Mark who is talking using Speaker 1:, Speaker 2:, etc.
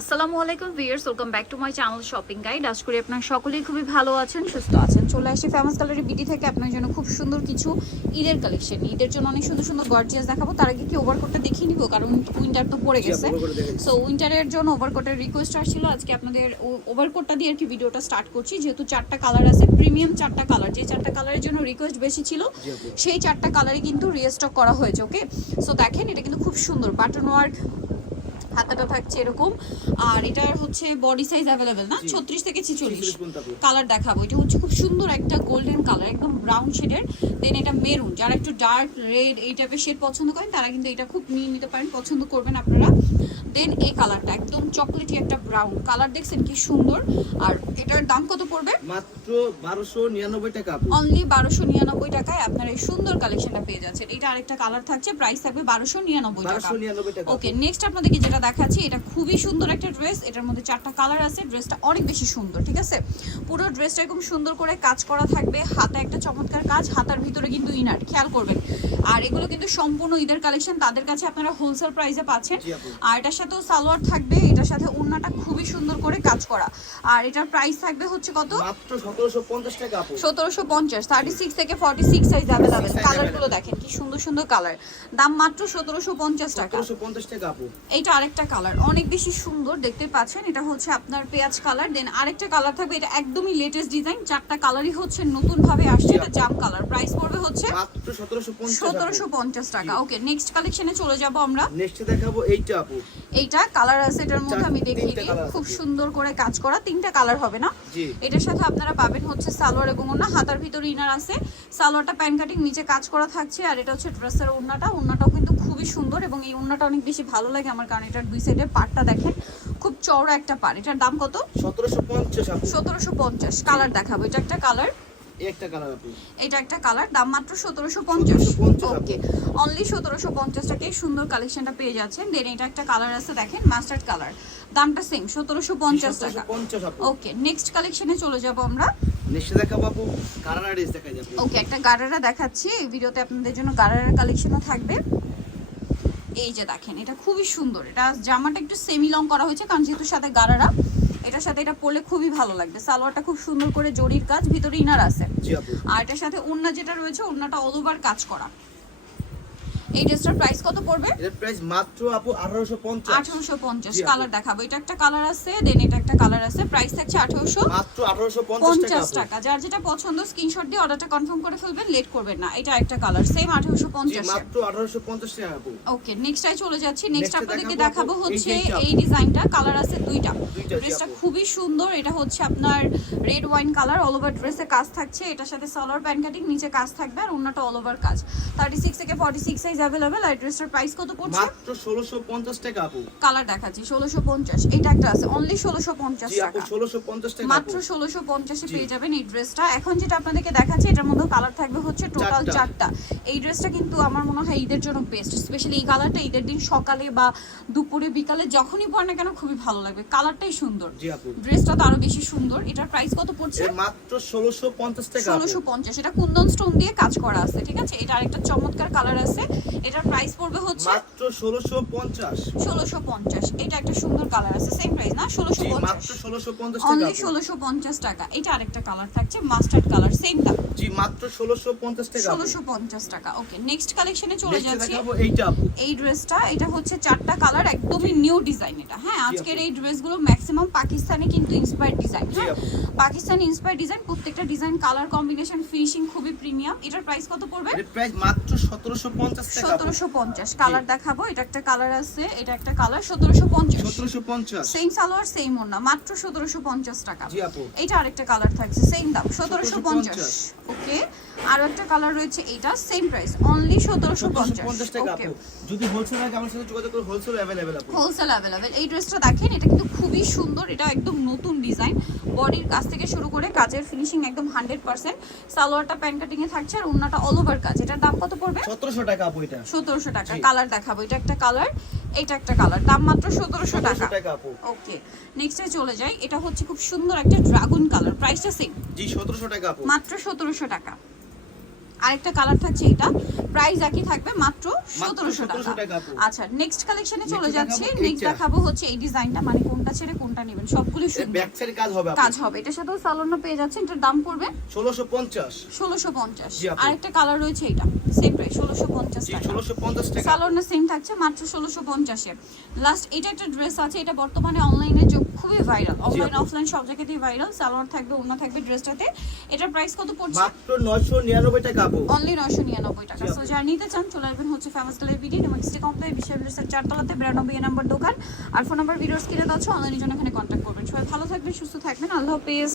Speaker 1: আসসালামু আলাইকুম viewers welcome back to my channel shopping guide. আজ করি আপনার সকলেই খুবই ভালো আছেন সুস্থ আছেন। চলে আসি ফেমাস কালারের বিডি থেকে আপনার জন্য খুব সুন্দর কিছু ঈদের কালেকশন। ঈদের জন্য অনেক সুন্দর সুন্দর গর্জিয়াস দেখাবো। তার আগে কি ওভারকোটটা দেখিয়ে নিব? কারণ উইন্টার তো পড়ে গেছে। সো উইন্টারের জন্য ওভারকোটের রিকোয়েস্ট আসছিল। আজকে আপনাদের ওভারকোটটা দিয়ে আর কি ভিডিওটা স্টার্ট করছি। যেহেতু চারটা কালার আছে প্রিমিয়াম চারটা কালার যে চারটা কালারের জন্য রিকোয়েস্ট বেশি ছিল সেই চারটা কালারই কিন্তু রিস্টক করা হয়েছে ওকে সো দেখেন এটা কিন্তু খুব সুন্দর। বাটন ওয়ার্ক হাতাটা থাকছে এরকম। আর এটার হচ্ছে বডি সাইজ অ্যাভেলেবেল না? ছত্রিশ থেকে ছিচল্লিশ।
Speaker 2: 46 পর্যন্ত আপু।
Speaker 1: কালার দেখাবো। এটা হচ্ছে খুব সুন্দর একটা গোল্ডেন কালার একদম ব্রাউন শেডের দেন এটা মেরুন যারা একটু ডার্ক রেড এই টাইপের শেড পছন্দ করেন তারা কিন্তু এটা খুব নিয়ে নিতে পারেন। পছন্দ করবেন আপনারা। দেন এই কালারটা একদম চকলেটি একটা ব্রাউন কালার দেখছেন কি সুন্দর? আর এটার দাম কত পড়বে?
Speaker 2: মাত্র বারোশো নিরানব্বই টাকা
Speaker 1: অনলি বারোশো নিরানব্বই টাকায় আপনারা এই সুন্দর কালেকশনটা পেয়ে যাচ্ছেন। এটা আরেকটা কালার থাকছে। প্রাইস থাকবে বারোশো নিরানব্বই টাকা। ওকে নেক্সট আপনাদেরকে যেটা দেখাচ্ছি এটা খুবই সুন্দর একটা ড্রেস এটার মধ্যে চারটা কালার আছে ড্রেসটা অনেক বেশি সুন্দর ঠিক আছে? পুরো ড্রেসটা এরকম সুন্দর করে কাজ করা থাকবে হাতে একটা চমৎকার কাজ হাতার ভিতরে কিন্তু ইনার খেয়াল করবেন। আর এগুলো কিন্তু সম্পূর্ণ ঈদের কালেকশন তাদের কাছে আপনারা হোলসেল প্রাইসে পাচ্ছেন। আর এটার সাথেও সালোয়ার থাকবে এটার সাথে ওড়নাটা খুবই সুন্দর করে কাজ করা। আর এটার প্রাইস থাকবে হচ্ছে কত?
Speaker 2: সতেরোশো পঞ্চাশ
Speaker 1: থার্টি সিক্স থেকে ফর্টি সিক্স সাইজ অ্যাভেলেবেল কালারগুলো। দেখেন কি সুন্দর সুন্দর কালার দাম মাত্র সতেরোশো পঞ্চাশ টাকা। এইটা আরেকটা কালার অনেক বেশি সুন্দর দেখতে পাচ্ছেন। এটা হচ্ছে আপনার পেঁয়াজ কালার দেন আরেকটা কালার থাকবে এটা একদমই লেটেস্ট ডিজাইন চারটা কালারই হচ্ছে নতুন ভাবে আসছে এটা জাম কালার প্রাইস পড়বে হচ্ছে
Speaker 2: মাত্র সতেরোশো পঞ্চাশ
Speaker 1: সতেরোশো পঞ্চাশ টাকা। ওকে নেক্সট কালেকশনে চলে যাব আমরা।
Speaker 2: নেক্সট দেখাবো এইটা আপু।
Speaker 1: এইটা কালার আছে এটার মধ্যে আমি দেখিয়ে দিই। খুব সুন্দর করে কাজ করা তিনটা কালার হবে না? এটার সাথে আপনারা পাবেন হচ্ছে সালোয়ার এবং ওড়না হাতার ভিতরে ইনার আছে। সালোয়ারটা প্যান্ট কাটিং নিচে কাজ করা থাকছে আর এটা হচ্ছে ড্রেসের ওড়নাটা। ওড়নাটাও কিন্তু খুবই সুন্দর এবং এই ওড়নাটা অনেক বেশি ভালো লাগে আমার কারণ এটার দুই সাইডের পাটটা দেখেন খুব চওড়া একটা পাট। এটার দাম কত?
Speaker 2: সতেরোশো পঞ্চাশ
Speaker 1: সতেরোশো পঞ্চাশ কালার দেখাবো। এটা একটা কালার।
Speaker 2: একটা কালার
Speaker 1: এটা একটা কালার দাম মাত্র সতেরোশো পঞ্চাশ।
Speaker 2: 1750
Speaker 1: ওকে অনলি সতেরোশো পঞ্চাশ টাকায় সুন্দর কালেকশনটা পেয়ে যাচ্ছেন। দেন এটা একটা কালার আছে দেখেন মাস্টার্ড কালার দামটা সেম সতেরোশো পঞ্চাশ টাকা। ওকে নেক্সট কালেকশনে চলে যাব আমরা।
Speaker 2: নেক্সট দেখাবো আপু কারারা ড্রেস দেখা যাবে
Speaker 1: ওকে একটা গারারা দেখাচ্ছি। এই ভিডিওতে আপনাদের জন্য গারারার কালেকশনও থাকবে। এই যে দেখেন এটা খুবই সুন্দর। এটা জামাটা একটু সেমি লং করা হয়েছে কারণ যেহেতু সাথে গারারা এটার সাথে এটা পরলে খুবই ভালো লাগবে। সালোয়ারটা খুব সুন্দর করে জরির কাজ ভিতরে ইনার আছে। আর এটার সাথে ওড়না যেটা রয়েছে ওড়নাটা অল ওভার কাজ করা। এই ড্রেসটার প্রাইস কত পড়বে?
Speaker 2: এর প্রাইস মাত্র আপু আঠারোশো পঞ্চাশ।
Speaker 1: আঠারোশো পঞ্চাশ
Speaker 2: জি আপু।
Speaker 1: কালার দেখাবো। এটা একটা কালার আছে দেন এটা একটা কালার আছে। প্রাইস থাকছে আঠারোশো
Speaker 2: মাত্র আঠারোশো পঞ্চাশ টাকা
Speaker 1: যার যেটা পছন্দ স্ক্রিনশট দিয়ে অর্ডারটা কনফার্ম করে ফেলবেন লেট করবেন না। এটা একটা কালার সেম আঠারোশো
Speaker 2: জি
Speaker 1: পঞ্চাশ
Speaker 2: মাত্র আঠারোশো পঞ্চাশ টাকা আপু।
Speaker 1: ওকে নেক্সট আই চলে যাচ্ছি। নেক্সট আপনাদেরকে
Speaker 2: দেখাবো
Speaker 1: হচ্ছে
Speaker 2: এই
Speaker 1: ডিজাইনটা কালার আছে দুইটা। ড্রেসটা খুবই সুন্দর। এটা হচ্ছে আপনার red wine colour all over ড্রেসে কাজ থাকছে। এটার সাথে সালোয়ার প্যান্ট কাটিং নিচে কাজ থাকবে আর অন্যটা অল ওভার কাজ। থার্টি সিক্স থেকে ফর্টি সিক্স সাইজ অ্যাভেলেবেল আর ড্রেসটার প্রাইস কত পড়ছে?
Speaker 2: মাত্র ষোলোশো পঞ্চাশ টাকা আপু।
Speaker 1: কালার দেখাচ্ছি ষোলোশো পঞ্চাশ এটা একটা আছে অনলি ষোলোশো পঞ্চাশ
Speaker 2: জি আপু
Speaker 1: টাকা।
Speaker 2: ষোলোশো পঞ্চাশ টাকা
Speaker 1: মাত্র
Speaker 2: আপু।
Speaker 1: ষোলোশো পঞ্চাশে
Speaker 2: জি।
Speaker 1: পেয়ে যাবেন এই ড্রেসটা এখন যেটা আপনাদেরকে দেখাচ্ছি এটার মধ্যে কালার থাকবে হচ্ছে টোটাল
Speaker 2: চারটা।
Speaker 1: এই ড্রেসটা কিন্তু আমার মনে হয় ঈদের জন্য বেস্ট স্পেশালি এই কালারটা ঈদের দিন সকালে বা দুপুরে বিকালে যখনই পর না কেন খুবই ভালো লাগবে। কালারটাই সুন্দর। ড্রেসটা তো আরও বেশি সুন্দর। এটার প্রাইস কত পড়ছে?
Speaker 2: মাত্র ষোলোশো পঞ্চাশ টাকা আপু।
Speaker 1: ষোলোশো পঞ্চাশ। এটা কুন্দন স্টোন দিয়ে কাজ করা আছে ঠিক আছে? এটা আরেকটা চমৎকার কালার আছে। এটার প্রাইস পড়বে হচ্ছে
Speaker 2: মাত্র ষোলোশো পঞ্চাশ।
Speaker 1: ষোলোশো পঞ্চাশ। এটা একটা সুন্দর কালার আছে সেম প্রাইস না? ষোলোশো
Speaker 2: জি
Speaker 1: পঞ্চাশ।
Speaker 2: মাত্র ষোলোশো পঞ্চাশ টাকা
Speaker 1: অনলি
Speaker 2: আপু।
Speaker 1: ষোলোশো পঞ্চাশ টাকা। এটা আরেকটা কালার থাকছে মাস্টার্ড কালার সেম দাম।
Speaker 2: জি মাত্র ষোলোশো পঞ্চাশ টাকা আপু।
Speaker 1: ষোলোশো পঞ্চাশ টাকা ওকে নেক্সট কালেকশনে চলে যাচ্ছি।
Speaker 2: এইটা
Speaker 1: এই ড্রেসটা এটা হচ্ছে চারটা কালার একদমই নিউ ডিজাইন এটা হ্যাঁ? আজকের এই ড্রেসগুলো ম্যাক্সিমাম পাকিস্তানি কিন্তু ইন্সপায়ার্ড ডিজাইন
Speaker 2: জি
Speaker 1: হ্যাঁ। পাকিস্তানি ইন্সপায়ার্ড ডিজাইন প্রত্যেকটা ডিজাইন কালার কম্বিনেশন ফিনিশিং খুবই প্রিমিয়াম এটার প্রাইস কত পড়বে?
Speaker 2: এর প্রাইস মাত্র সতেরোশো পঞ্চাশ টাকা আপু।
Speaker 1: সতেরোশো পঞ্চাশ। কালার দেখাবো এটা একটা কালার আছে এটা একটা কালার সতেরোশো পঞ্চাশ।
Speaker 2: সতেরোশো পঞ্চাশ।
Speaker 1: সেম সালোয়ার সেম ওড়না মাত্র সতেরোশো পঞ্চাশ টাকা।
Speaker 2: জি আপু।
Speaker 1: এটা আরেকটা কালার থাকছে সেম দাম সতেরোশো পঞ্চাশ। ওকে আরও একটা কালার রয়েছে এটা সেম প্রাইস অনলি সতেরোশো
Speaker 2: সতেরোশো পঞ্চাশ। টাকা
Speaker 1: ওকে
Speaker 2: আপু। যদি হোলসেল লাগে আমার সাথে যোগাযোগ করে হোলসেল অ্যাভেলেবেল আপু।
Speaker 1: হোলসেল অ্যাভেলেবেল এই ড্রেসটা দেখেন এটা কিন্তু খুবই সুন্দর এটা একদম নতুন ডিজাইন বডির কাছ থেকে শুরু করে কাজের ফিনিশিং একদম হান্ড্রেড পার্সেন্ট সালোয়ারটা প্যান্ট কাটিং এ থাকছে আর ওড়নাটা অল ওভার কাজ। এটার দাম কত পড়বে?
Speaker 2: সতেরোশো টাকা আপু এটা।
Speaker 1: সতেরোশো টাকা। কালার দেখাবো এটা একটা কালার এটা একটা কালার দাম মাত্র সতেরোশো টাকা। ওকে নেক্সটে চলে যাই। এটা হচ্ছে খুব সুন্দর একটা ড্রাগন কালার প্রাইসটা সেম
Speaker 2: জি সতেরোশো টাকা আপু।
Speaker 1: মাত্র সতেরোশো টাকা। আরেকটা কালার থাকছে এটা। প্রাইস একই থাকবে মাত্র সতেরোশো টাকা। আচ্ছা নেক্সট কালেকশনে চলে যাচ্ছে নেক্সট দেখাবো হচ্ছে এই ডিজাইনটা মানে কোনটা ছেড়ে কোনটা নেবেন সবগুলো
Speaker 2: কাজ হবে
Speaker 1: কাজ হবে। এটার সাথেও সালোনা পেয়ে যাচ্ছে এটার দাম পড়বে
Speaker 2: ষোলোশো পঞ্চাশ।
Speaker 1: ষোলোশো পঞ্চাশ। আরেকটা কালার রয়েছে এটা সেম প্রাইস ষোলোশো পঞ্চাশ টাকা।
Speaker 2: টাকা।
Speaker 1: সেম থাকছে মাত্র ষোলোশো পঞ্চাশে। লাস্ট এটা একটা ড্রেস আছে এটা বর্তমানে অনলাইনে খুবই ভাইরাল অনলাইন অফলাইন সব জায়গাতেই ভাইরাল সালোয়ার থাকবে ওনা থাকবে ড্রেসটাতে এটার প্রাইস কত পড়ছে?
Speaker 2: মাত্র নয়শো নিরানব্বই টাকা আপু।
Speaker 1: অনলি নয়শো নিরানব্বই টাকা। সো যারা নিতে চান চলে আসবেন হচ্ছে famous gallery BD city complex বিশাল বিশাল চারতলাতে বিরানব্বই নাম্বার দোকান। আর ফোন নাম্বার ভিডিও কিনে দেওয়া অনলাইনের জন্য এখানে কন্ট্যাক্ট করবেন। সবাই ভালো থাকবেন সুস্থ থাকবেন। আল্লাহ হাফেজ।